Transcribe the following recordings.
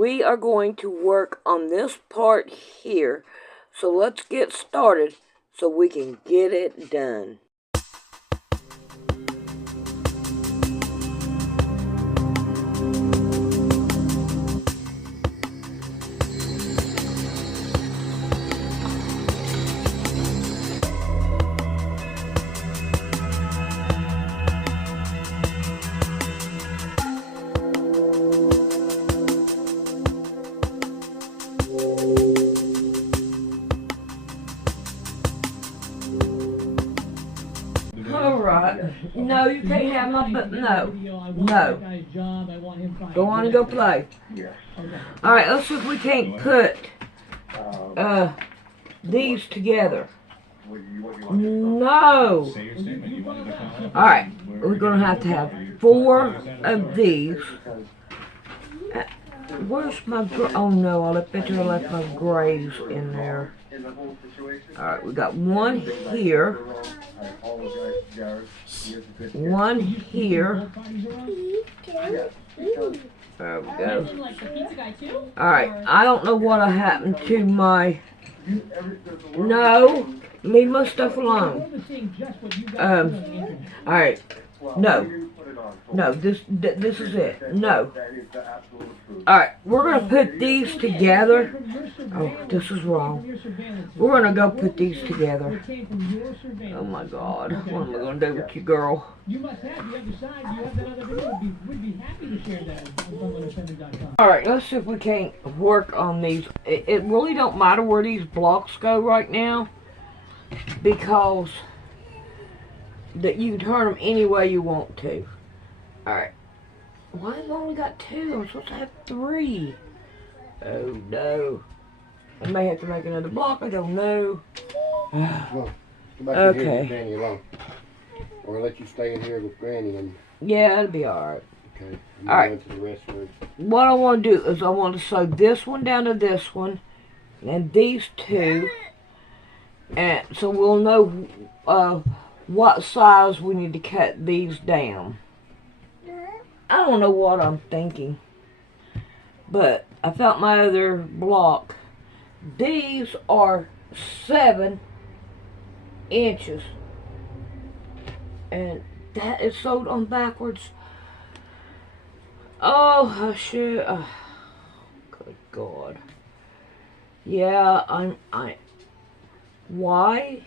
we are going to work on this part here. So let's get started so we can get it done. Alright. No, you can't have my butt. No. No. Go on and go play. Alright, let's see if we can't put these together. No. Alright, we're going to have 4 of these. Where's my oh no, I bet you I left my grays in there. Alright, we got one here. One here. There we go. Alright, I don't know what happened to my... No, leave my stuff alone. Alright, no. No, this is it. No. Alright, we're going to put these together. Oh, this is wrong. We're going to go put these together. Oh my God. What am I going to do with you, girl? Alright, let's see if we can't work on these. It really don't matter where these blocks go right now, because that you can turn them any way you want to. Alright. Why have I only got 2? I'm supposed to have 3. Oh no. I may have to make another block, I don't know. Well, come back in here with Granny alone. Or I'll let you stay in here with Granny and... Yeah, it'll be alright. Okay. Alright. To the rest of it. What I want to do is I want to sew this one down to this one, and these 2. And so we'll know what size we need to cut these down. I don't know what I'm thinking, but I found my other block. These are 7 inches, and that is sewed on backwards. Oh, I should. Good God. Yeah, why?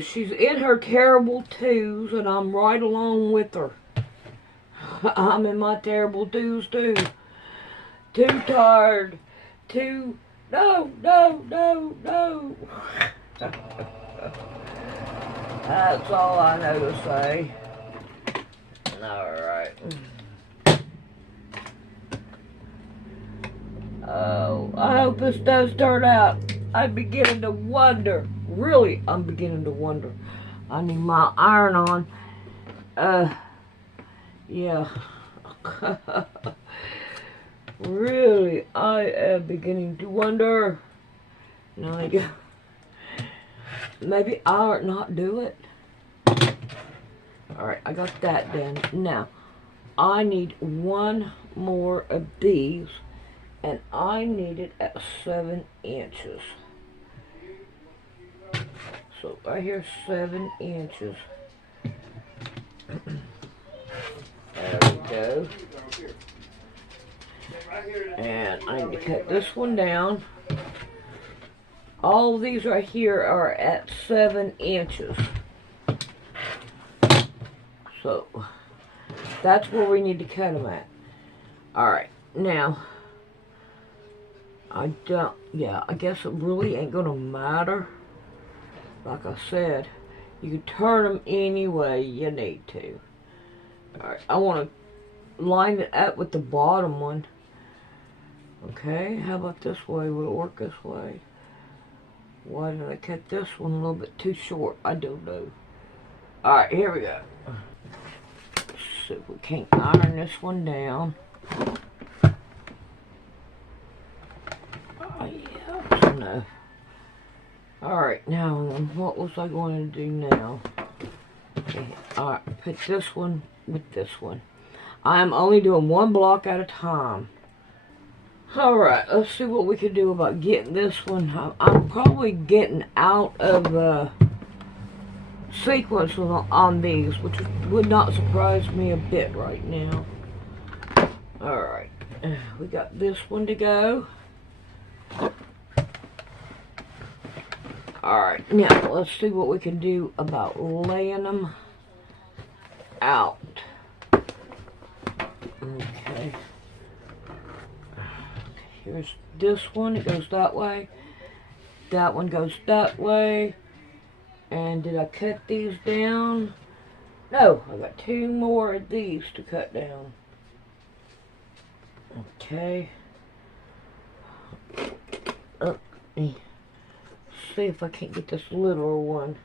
She's in her terrible 2s, and I'm right along with her. I'm in my terrible 2s too. Too tired. No. That's all I know to say. Alright. Oh, I hope this does turn out. I'm beginning to wonder. Really, I'm beginning to wonder. I need my iron on. Yeah. Really, I am beginning to wonder. Now I go. Maybe I'll not do it. Alright, I got that done. Now, I need 1 more of these. And I need it at 7 inches. So right here, 7 inches. There we go. And I need to cut this one down. All of these right here are at 7 inches. So that's where we need to cut them at. Alright, now I guess it really ain't gonna matter. Like I said, you can turn them any way you need to. Alright, I want to line it up with the bottom one. Okay, how about this way? Will it work this way? Why did I cut this one a little bit too short? I don't know. Alright, here we go. So we can't iron this one down. Oh yeah, that's enough. Alright, now what was I going to do now? Okay, alright, put this one with this one. I'm only doing one block at a time. Alright, let's see what we can do about getting this one. I'm probably getting out of sequence on these, which would not surprise me a bit right now. Alright, we got this one to go. Alright, now let's see what we can do about laying them out. Okay. Here's this one, it goes that way. That one goes that way. And did I cut these down? No, I got 2 more of these to cut down. Okay. Let me see if I can't get this littler one.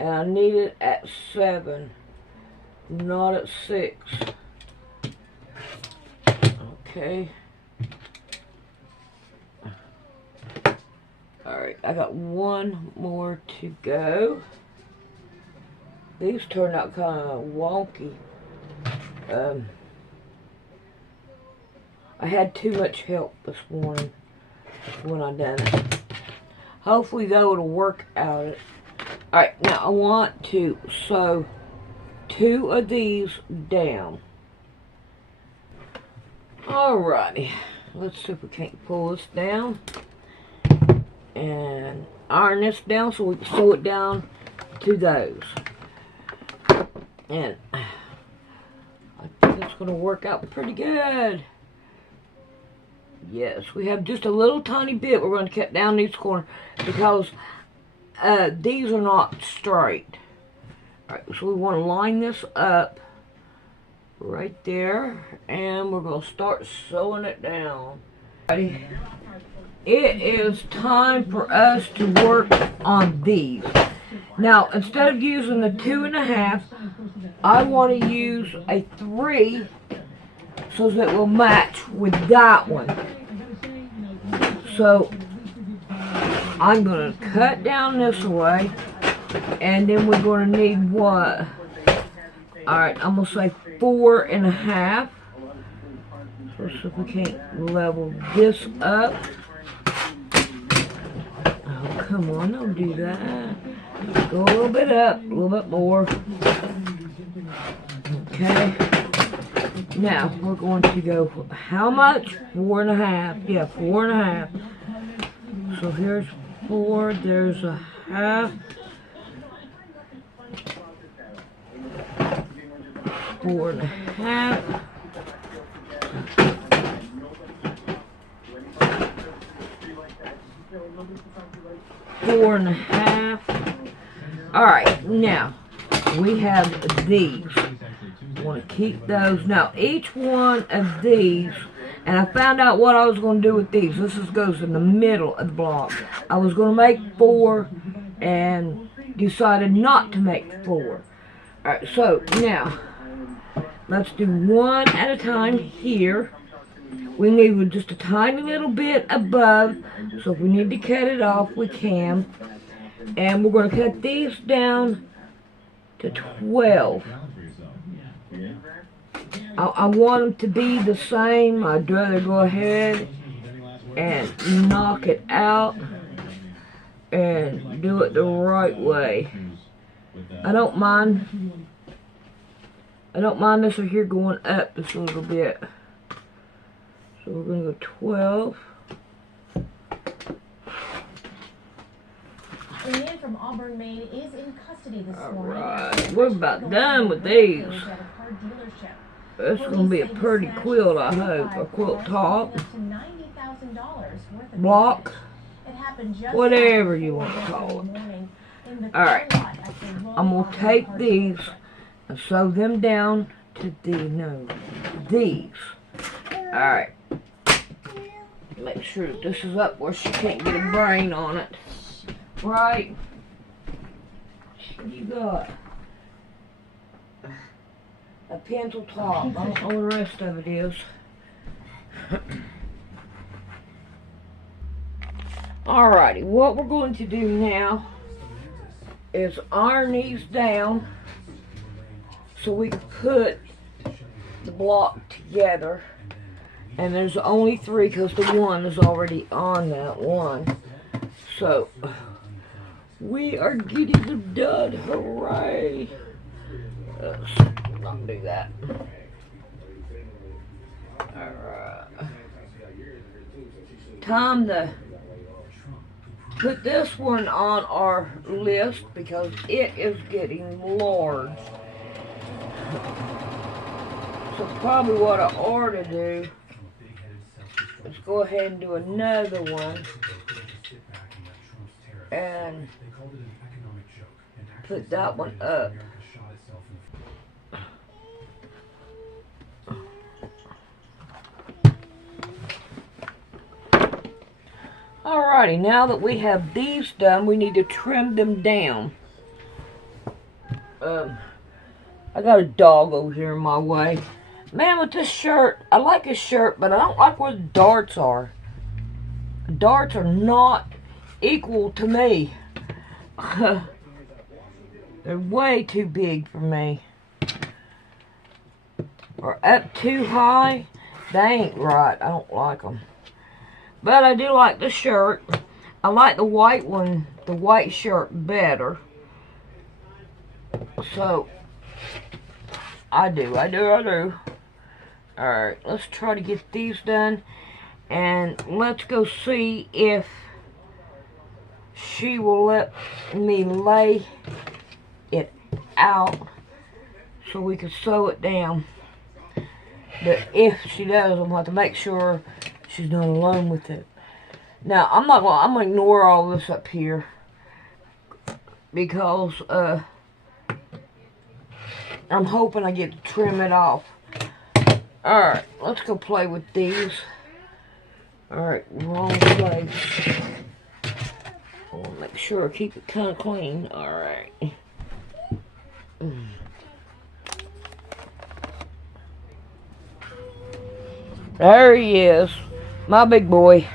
And I need it at 7, not at 6. Okay. Alright, I got 1 more to go. These turned out kind of wonky. I had too much help this morning when I done it. Hopefully though it'll work out. Alright, now I want to sew 2 of these down. Alrighty, let's see if we can't pull this down and iron this down so we can sew it down to those. And I think it's going to work out pretty good. Yes, we have just a little tiny bit we're going to cut down these corners because these are not straight. Alright, so we want to line this up right there, and we're going to start sewing it down. It is time for us to work on these. Now, instead of using the 2.5, I want to use a 3 so that it will match with that one. So, I'm going to cut down this way, and then we're going to need what? Alright, I'm going to say 4.5. So let's see if we can't level this up. Oh, come on, don't do that. Go a little bit up, a little bit more. Okay. Now, we're going to go, how much? 4.5. Yeah, 4.5. So here's 4, there's a half. 4.5. Four and a half. Alright, now we have these. I want to keep those. Now each one of these, and I found out what I was going to do with these. This goes in the middle of the block. I was going to make 4 and decided not to make 4. Alright, so now let's do one at a time here. We need just a tiny little bit above, so if we need to cut it off, we can. And we're going to cut these down to 12. I want them to be the same. I'd rather go ahead and knock it out and do it the right way. I don't mind this right here going up just a little bit. So we're going to go 12. A man from Auburn, Maine is in custody this morning. Alright, we're about done with these. This is going to be a pretty quilt, I hope. A quilt top. Block. Whatever you want to call it. Alright, I'm going to take these and sew them down to these. Alright. Make sure that this is up where she can't get a brain on it. Right? You got a pencil top. I don't know what the rest of it is. Alrighty, what we're going to do now is iron these down so we can put the block together. And there's only 3 because the one is already on that one. So we are getting them done. Hooray! Let's not do that. Alright. Time to put this one on our list because it is getting large. So probably what I ought to do is go ahead and do another one and put that one up. Alrighty, now that we have these done, we need to trim them down. I got a dog over here in my way. Man, with this shirt, I like his shirt, but I don't like where the darts are. The darts are not equal to me. They're way too big for me. Or up too high. They ain't right. I don't like them. But I do like the shirt. I like the white one, the white shirt better. So, I do. Alright, let's try to get these done. And let's go see if she will let me lay it out so we can sew it down. But if she does, I'm going to have to make sure she's not alone with it. Now, I'm going to ignore all this up here because I'm hoping I get to trim it off. Alright, let's go play with these. Alright, wrong place. I want to make sure I keep it kind of clean. Alright. There he is. My big boy.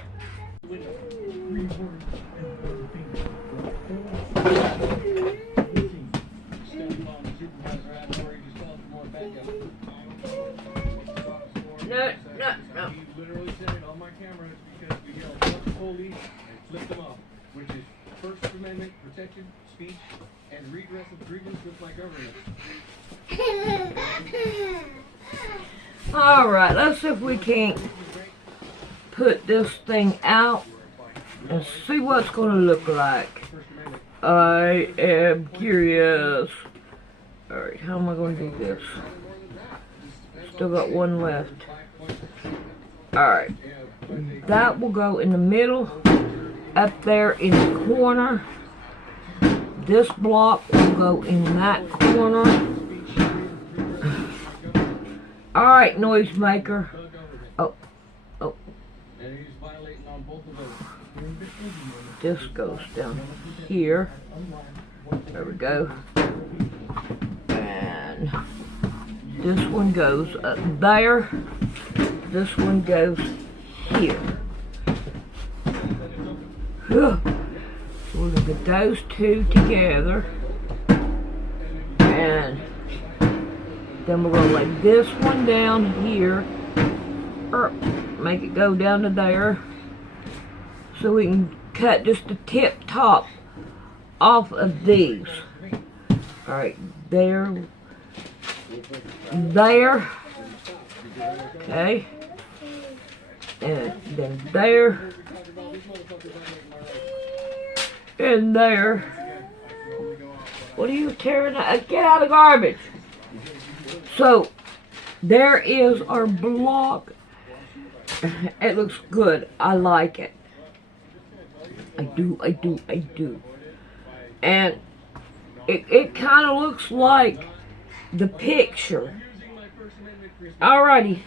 No. He literally said it on my camera because we yelled "fuck the police" and flipped them off, which is First Amendment protection, speech, and redress of grievance with my government. Alright, let's see if we can't put this thing out and see what it's going to look like. I am curious. Alright, how am I going to do this? Still got one left. Alright, that will go in the middle, up there in the corner. This block will go in that corner. Alright, noisemaker. Oh. This goes down here. There we go. And this one goes up there. This one goes here. So we're going to get those two together. And then we're going to lay this one down here. Or make it go down to there. So we can cut just the tip top off of these. Alright, there. There. Okay. And then there. And there. What are you tearing out? Get out of the garbage. So, there is our block. It looks good. I like it. I do. And it kind of looks like the picture. Alrighty.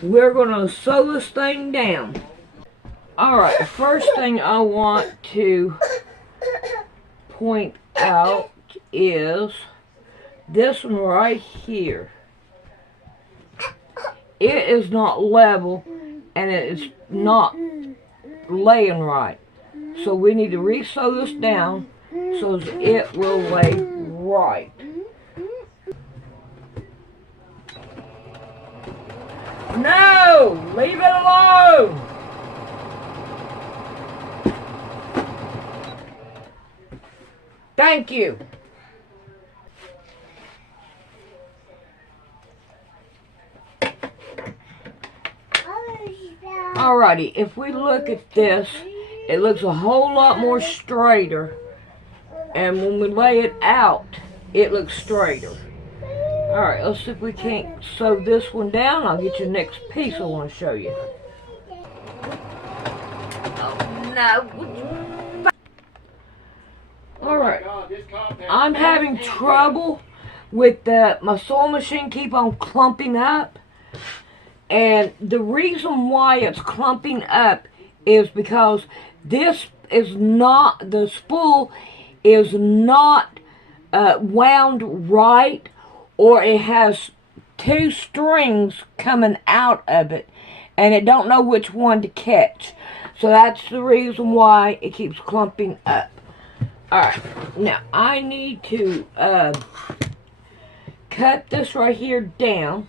We're going to sew this thing down. Alright, the first thing I want to point out is this one right here. It is not level and it is not laying right. So we need to re-sew this down so that it will lay right. No! Leave it alone! Thank you. Alrighty, if we look at this, it looks a whole lot more straighter. And when we lay it out, it looks straighter. Alright, let's see if we can't sew this one down. I'll get you the next piece I want to show you. Oh no. Alright, I'm having trouble with my sewing machine keep on clumping up. And the reason why it's clumping up is because this is not, the spool is not wound right, or it has two strings coming out of it, and it don't know which one to catch. So that's the reason why it keeps clumping up. Alright, now I need to cut this right here down,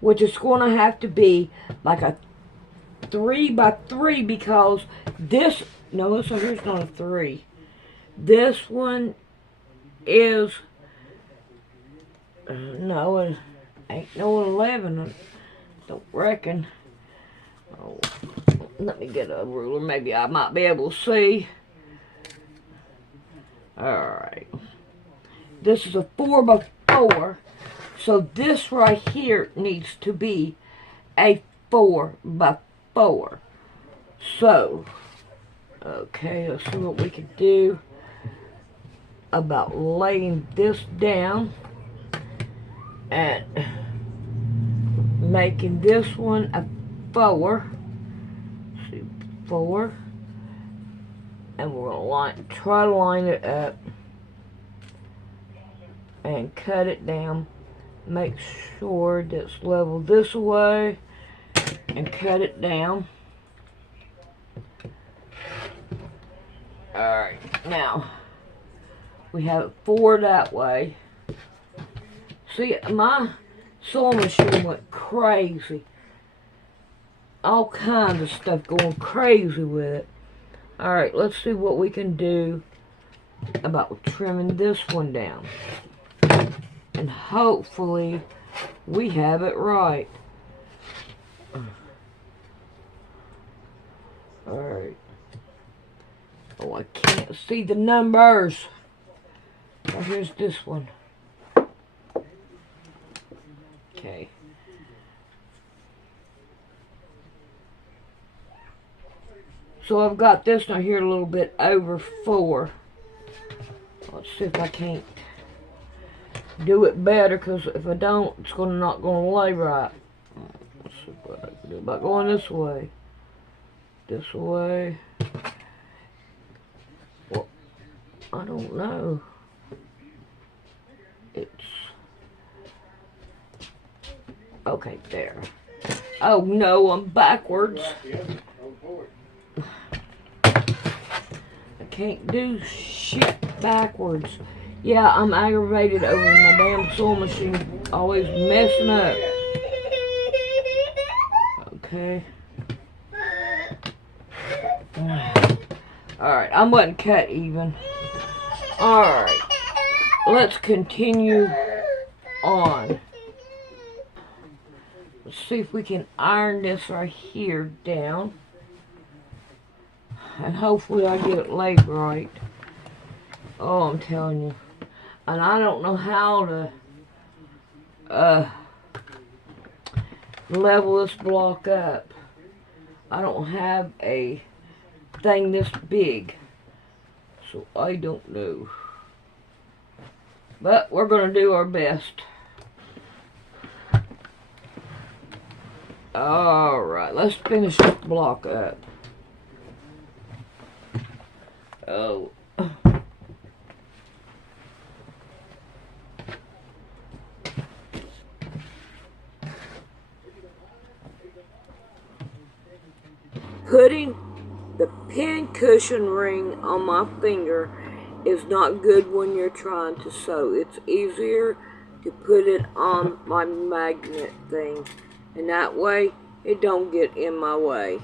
which is going to have to be like a 3 by 3, because this, no, this one here's not a 3. This one is, no, it ain't no 11, I don't reckon. Oh, let me get a ruler, maybe I might be able to see. Alright, this is a 4 by 4. So this right here needs to be a 4 by 4. So, okay, let's see what we can do about laying this down and making this one a 4. Let's see, 4. And we're going to try to line it up and cut it down. Make sure that's level this way and cut it down. Alright, now we have it 4 that way. See, my sewing machine went crazy. All kinds of stuff going crazy with it. Alright, let's see what we can do about trimming this one down. And hopefully we have it right. Alright. Oh, I can't see the numbers. Oh, here's this one. Okay. So I've got this now here a little bit over 4. Let's see if I can't do it better, because if I don't, it's not going to lay right. Let's see what I can do about going this way. This way. Well, I don't know. It's okay there. Oh no, I'm backwards. I can't do shit backwards. Yeah, I'm aggravated over my damn sewing machine always messing up. Okay. Alright, I wasn't cut even. Alright. Let's continue on. Let's see if we can iron this right here down. And hopefully I get it laid right. Oh, I'm telling you. And I don't know how to level this block up. I don't have a thing this big, so I don't know. But we're going to do our best. Alright, let's finish this block up. Oh. Putting the pin cushion ring on my finger is not good when you're trying to sew. It's easier to put it on my magnet thing. And that way, it don't get in my way.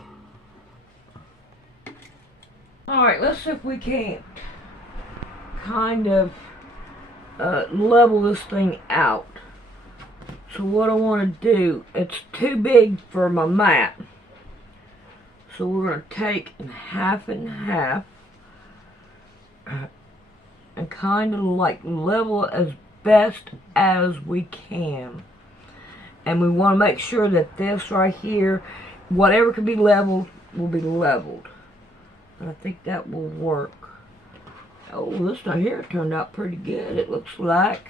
Alright, let's see if we can't kind of level this thing out. So what I want to do, it's too big for my mat. So we're going to take half and half and kind of like level it as best as we can. And we want to make sure that this right here, whatever can be leveled, will be leveled. And I think that will work. Oh, this right here turned out pretty good, it looks like.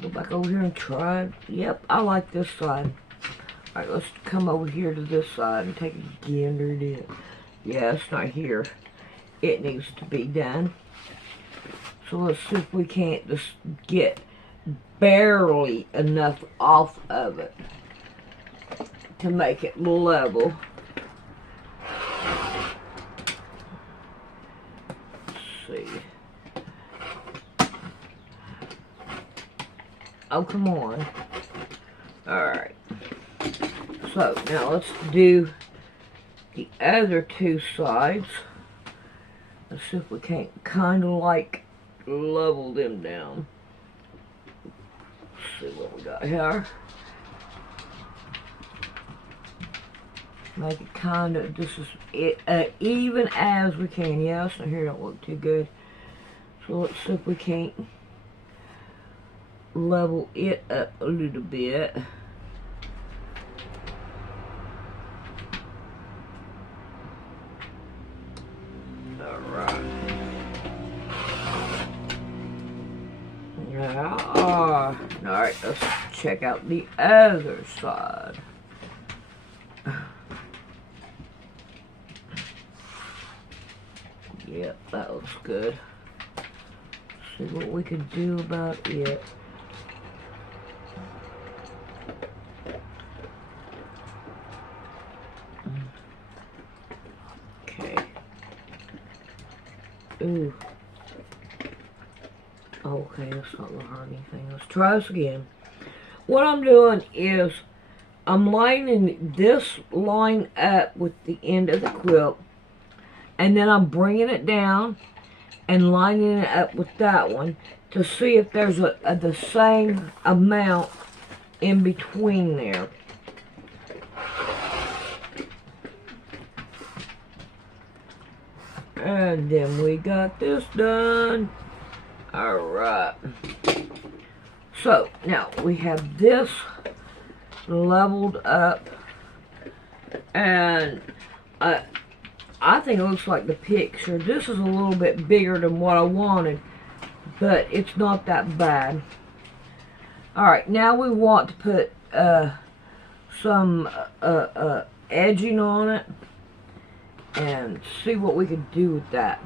Go back over here and try it. Yep, I like this side. Alright, let's come over here to this side and take a gander at it. Yeah, it's not here. It needs to be done. So let's see if we can't just get barely enough off of it to make it level. Let's see. Oh, come on. Alright. So, now let's do the other two sides. Let's see if we can't kind of like level them down. Let's see what we got here. Make it kind of just as even as we can. Yeah, so here don't look too good. So let's see if we can't level it up a little bit. Alright. Yeah. Alright, let's check out the other side. Yep, that looks good. See what we can do about it. Okay. Ooh. Okay, that's not gonna hurt anything. Let's try this again. What I'm doing is I'm lining this line up with the end of the quilt, and then I'm bringing it down and lining it up with that one to see if there's the same amount in between there. And then we got this done. Alright. So, now we have this leveled up. And I think it looks like the picture. This is a little bit bigger than what I wanted, but it's not that bad. Alright, now we want to put some edging on it and see what we can do with that.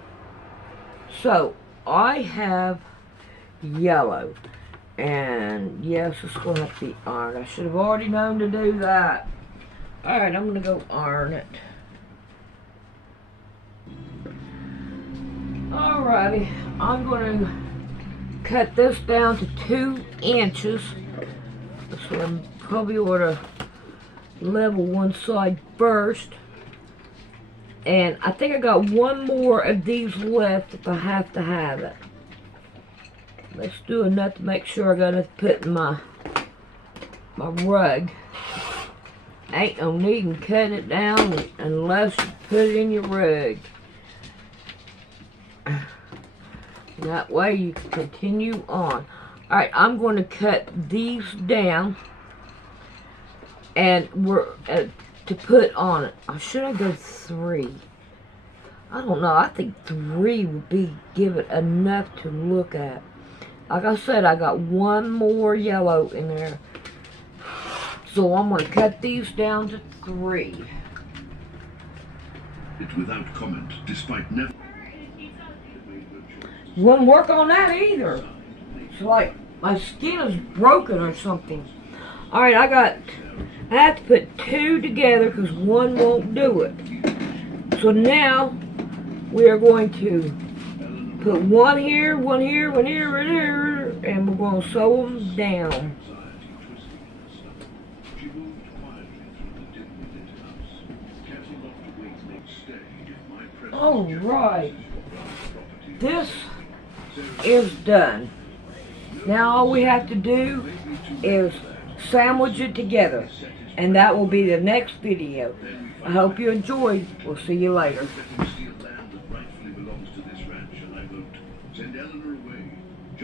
So, I have yellow, and yes, it's going to have to be ironed. I should have already known to do that. Alright, I'm going to go iron it. Alrighty, I'm going to cut this down to 2 inches. So I probably ought to level one side first. And I think I got one more of these left if I have to have it. Let's do enough to make sure I got enough to put in my rug. Ain't no need in cutting it down unless you put it in your rug. That way you can continue on. Alright, I'm going to cut these down and we're to put on it. Or should I go 3? I don't know. I think 3 would give it enough to look at. Like I said, I got one more yellow in there. So I'm going to cut these down to 3. It's without comment, despite never. Wouldn't work on that either. It's like my skin is broken or something. Alright, I have to put 2 together because one won't do it. So now we are going to put one here, one here, one here, one here, and we're going to sew them down. Alright. This is done. Now all we have to do is sandwich it together. And that will be the next video. I hope you enjoyed. We'll see you later.